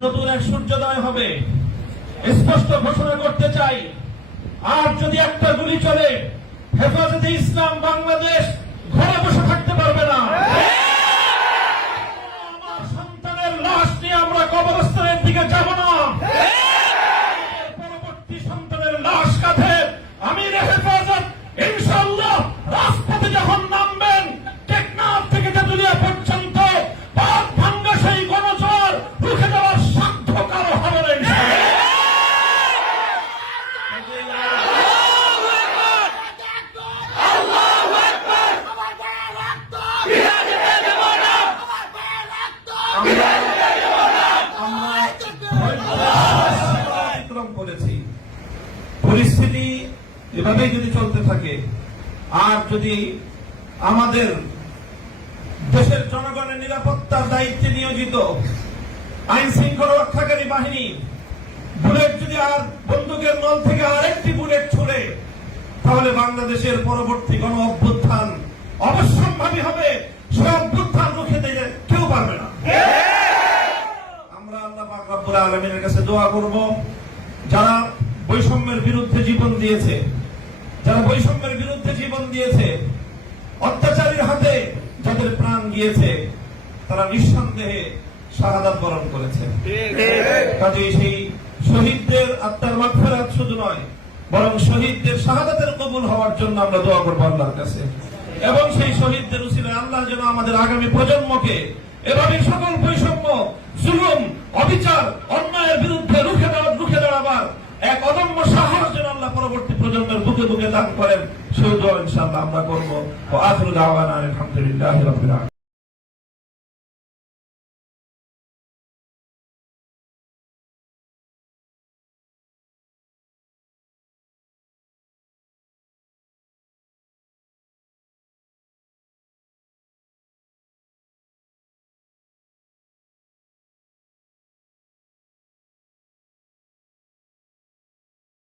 নতুন এক সূর্যোদয় হবে। স্পষ্ট ঘোষণা করতে চাই, আর যদি একটা গুলি চলে, হেফাজতে ইসলাম বাংলাদেশ পরিস্থিতি এভাবেই যদি চলতে থাকে, আর যদি আমাদের দেশের জনগণের নিরাপত্তার দায়িত্বে নিয়োজিত আইন শৃঙ্খলা রক্ষাকারী বাহিনী, বুলেট যদি আর বন্দুকের নল থেকে আরেকটি বুলেট ছুড়ে, তাহলে বাংলাদেশের পরবর্তী গণ অভ্যুত্থান অবশ্যম্ভাবী হবে। আলামিনের কাছে দোয়া করব। যারা বৈষম্যের বিরুদ্ধে জীবন দিয়েছে, যারা বৈষম্যের বিরুদ্ধে জীবন দিয়েছে, অত্যাচারীর হাতে যাদের প্রাণ গিয়েছে, তারা নিঃসন্দেহে শাহাদাত বরণ করেছে। কাজে সেই শহীদদের আত্মার মাগফিরাত শুধু নয়, বরং শহীদদের শাহাদাতের কবুল হওয়ার জন্য আমরা দোয়া করব আল্লাহর কাছে। এবং সেই শহীদদের উসিলায় আল্লাহ যেন আমাদের আগামী প্রজন্মকে এভাবে সকল বৈষম্য জুলুম অদম্য সাহস যেন আল্লাহ পরবর্তী প্রজন্মের বুকে বুকে দান করেন, সেই দোয়া ইনশাআল্লাহ আমরা করব। আলহামদুলিল্লাহ